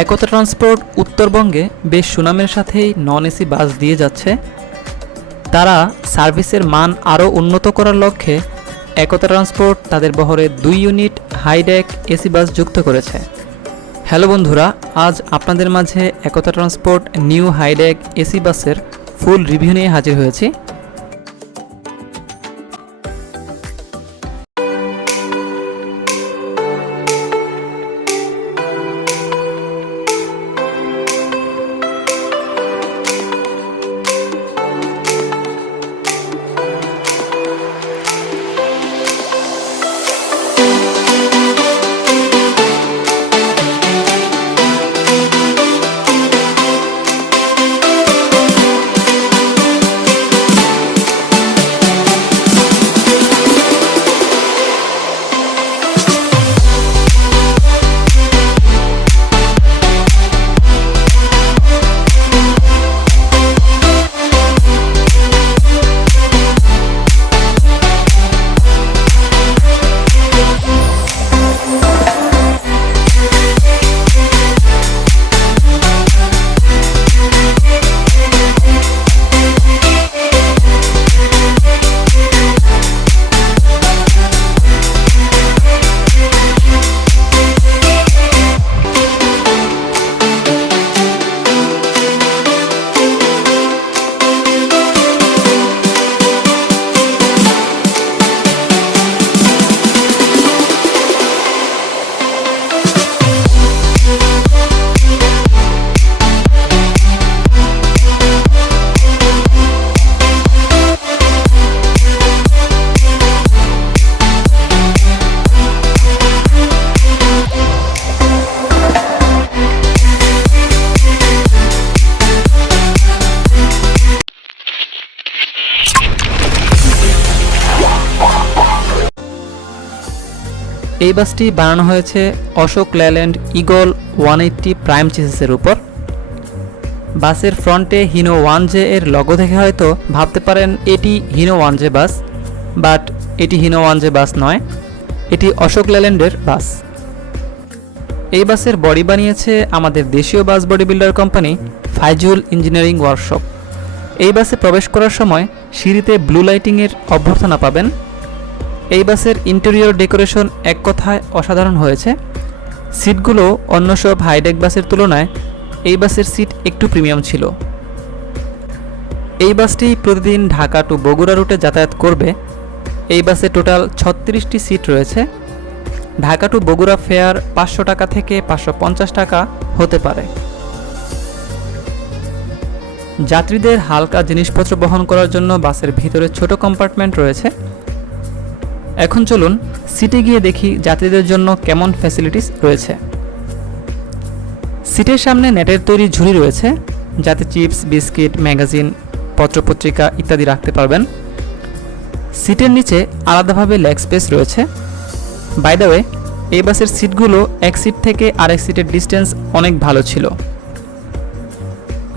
একতা transport উত্তরবঙ্গে বেশ সুনামের সাথেই নন এসি বাস দিয়ে যাচ্ছে। তারা সার্ভিসের মান আরও উন্নত করার লক্ষ্যে একতা ট্রান্সপোর্ট তাদের বহরে 2 ইউনিট হাইডেক এসি বাস যুক্ত করেছে। হ্যালো বন্ধুরা, আজ আপনাদের মাঝে একতা ট্রান্সপোর্ট নিউ হাইডেক এসি বাসের ফুল রিভিউ নিয়ে হাজির হয়েছি। এই বাসটি বানানো হয়েছে অশোক লেল্যান্ড ইগল 180 প্রাইম চেসিসের উপর। বাসের ফ্রন্টে হিনো 1J এর লগো দেখে হয়তো ভাবতে পারেন এটি হিনো 1J বাস, বাট এটি হিনো 1J বাস নয়, এটি অশোক লেল্যান্ডের বাস। এই বাসের বডি বানিয়েছে আমাদের দেশীয় bus body builder company Faizul engineering workshop. এই বাসে প্রবেশ করার সময় সিঁড়িতে ব্লু লাইটিংয়ের অভ্যর্থনা পাবেন। এই বাসের ইন্টেরিয়র ডেকোরেশন এক কথায় অসাধারণ হয়েছে। সিটগুলো অন্য সব হাইডেক বাসের তুলনায় এই বাসের সিট একটু প্রিমিয়াম ছিল। এই বাসটি প্রতিদিন ঢাকা টু বগুড়া রুটে যাতায়াত করবে। এই বাসে টোটাল 36টি সিট রয়েছে। ঢাকা টু বগুড়া ফেয়ার 500 টাকা থেকে 550 টাকা হতে পারে। যাত্রীদের হালকা জিনিসপত্র বহন করার জন্য বাসের ভিতরে ছোট কম্পার্টমেন্ট রয়েছে। এখন চলুন সিটে গিয়ে দেখি যাত্রীদের জন্য কেমন ফ্যাসিলিটিস রয়েছে। সিটের সামনে নেটের তৈরি ঝুড়ি রয়েছে, যাতে চিপস, বিস্কিট, ম্যাগাজিন, পত্রপত্রিকা ইত্যাদি রাখতে পারবেন। সিটের নিচে আলাদাভাবে লেগ স্পেস রয়েছে। বাই দ্য ওয়ে, এই বাসের সিটগুলো এক সিট থেকে আরেক সিটের ডিস্টেন্স অনেক ভালো ছিল।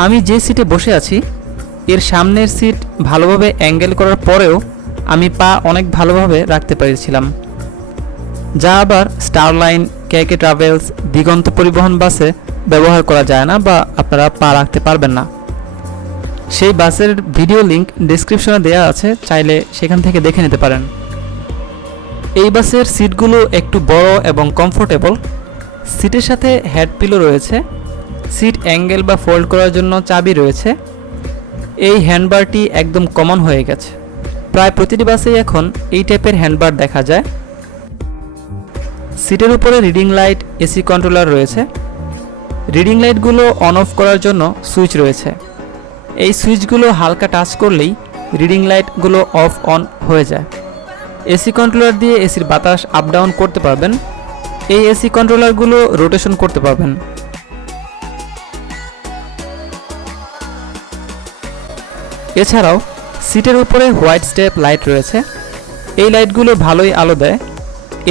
আমি যে সিটে বসে আছি এর সামনের সিট ভালোভাবে অ্যাঙ্গেল করার পরেও আমি পা অনেক ভালোভাবে রাখতে পেরেছিলাম, যা আবার স্টারলাইন, কেকে ট্রাভেলস, দিগন্ত পরিবহন বাসে ব্যবহার করা যায় না বা আপনারা পা রাখতে পারবেন না। সেই বাসের ভিডিও লিংক ডেসক্রিপশনে দেওয়া আছে, চাইলে সেখান থেকে দেখে নিতে পারেন। এই বাসের সিটগুলো একটু বড় এবং কমফোর্টেবল। সিটের সাথে হেড পিলো রয়েছে। সিট অ্যাঙ্গেল বা ফোল্ড করার জন্য চাবি রয়েছে। এই হ্যান্ডবারটি একদম কমন হয়ে গেছে, প্রায় প্রতিটি বাসেই এখন এই টাইপের হ্যান্ডবার দেখা যায়। সিটের উপরে রিডিং লাইট, এসি কন্ট্রোলার রয়েছে। রিডিং লাইটগুলো অন অফ করার জন্য সুইচ রয়েছে। এই সুইচগুলো হালকা টাচ করলেই রিডিং লাইটগুলো অফ অন হয়ে যায়। এসি কন্ট্রোলার দিয়ে এসির বাতাস আপ ডাউন করতে পারবেন। এই এসি কন্ট্রোলারগুলো রোটেশন করতে পারবেন। এছাড়াও সিটের উপরে হোয়াইট স্টেপ লাইট রয়েছে। এই লাইটগুলো ভালোই আলো দেয়।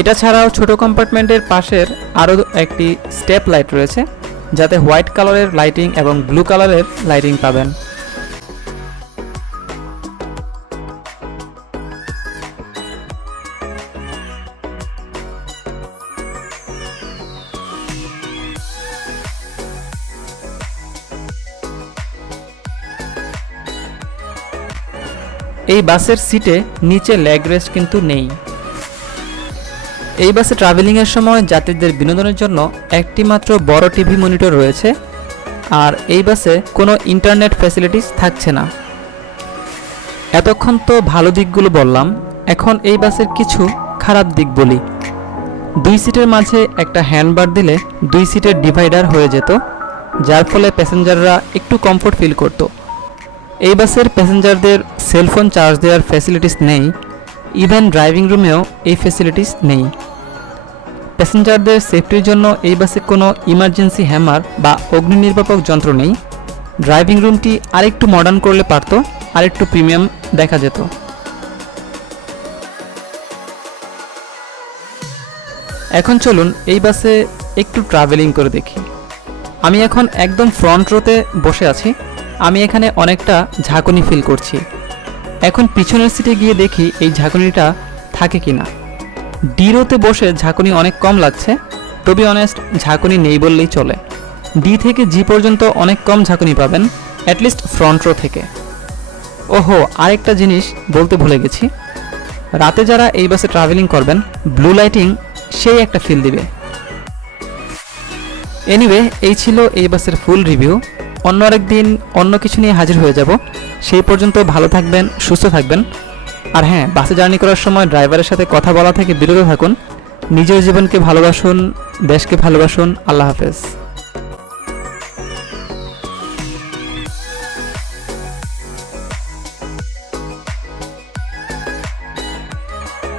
এটা ছাড়াও ছোট কম্পার্টমেন্টের পাশের আরও একটি স্টেপ লাইট রয়েছে, যাতে হোয়াইট কালারের লাইটিং এবং ব্লু কালারের লাইটিং পাবেন। এই বাসের সিটে নিচে লেগ রেস্ট কিন্তু নেই। এই বাসে ট্রাভেলিংয়ের সময় যাত্রীদের বিনোদনের জন্য একটি মাত্র বড় টিভি মনিটর রয়েছে, আর এই বাসে কোনো ইন্টারনেট ফ্যাসিলিটিস থাকছে না। এতক্ষণ তো ভালো দিকগুলো বললাম, এখন এই বাসের কিছু খারাপ দিক বলি। 2 সিটের মাঝে একটা হ্যান্ডবার দিলে 2 সিটের ডিভাইডার হয়ে যেত, যার ফলে প্যাসেঞ্জাররা একটু কমফোর্ট ফিল করত। এই বাসের প্যাসেঞ্জারদের সেলফোন চার্জ দেওয়ার ফ্যাসিলিটিস নেই, ইভেন ড্রাইভিং রুমেও এই ফ্যাসিলিটিস নেই। প্যাসেঞ্জারদের সেফটির জন্য এই বাসে কোনো ইমার্জেন্সি হ্যামার বা অগ্নি নির্বাপক যন্ত্র নেই। ড্রাইভিং রুমটি আরেকটু মডার্ন করলে পারত, আরেকটু প্রিমিয়াম দেখা যেত। এখন চলুন এই বাসে একটু ট্রাভেলিং করে দেখি। আমি এখন একদম ফ্রন্ট রোতে বসে আছি। আমি এখানে অনেকটা ঝাঁকুনি ফিল করছি। এখন পিছনের সিটে গিয়ে দেখি এই ঝাঁকুনিটা থাকে কিনা। ডি রোতে বসে ঝাঁকুনি অনেক কম লাগছে, টু বি অনেস্ট ঝাঁকুনি নেই বললেই চলে। ডি থেকে জি পর্যন্ত অনেক কম ঝাঁকুনি পাবেন, অ্যাটলিস্ট ফ্রন্ট রো থেকে। ওহো, আরেকটা জিনিস বলতে ভুলে গেছি, রাতে যারা এই বাসে ট্রাভেলিং করবেন, ব্লু লাইটিং সেই একটা ফিল দিবে। এনিওয়ে, এই ছিল এই বাসের ফুল রিভিউ। অন্য আরেক দিন অন্য কিছু নিয়ে হাজির হয়ে যাব। সেই পর্যন্ত ভালো থাকবেন, সুস্থ থাকবেন। আর হ্যাঁ, বাসে জার্নি করার সময় ড্রাইভারের সাথে কথা বলা থেকে বিরত থাকুন। নিজের জীবনকে ভালোবাসুন, দেশকে ভালোবাসুন। আল্লাহ হাফেজ।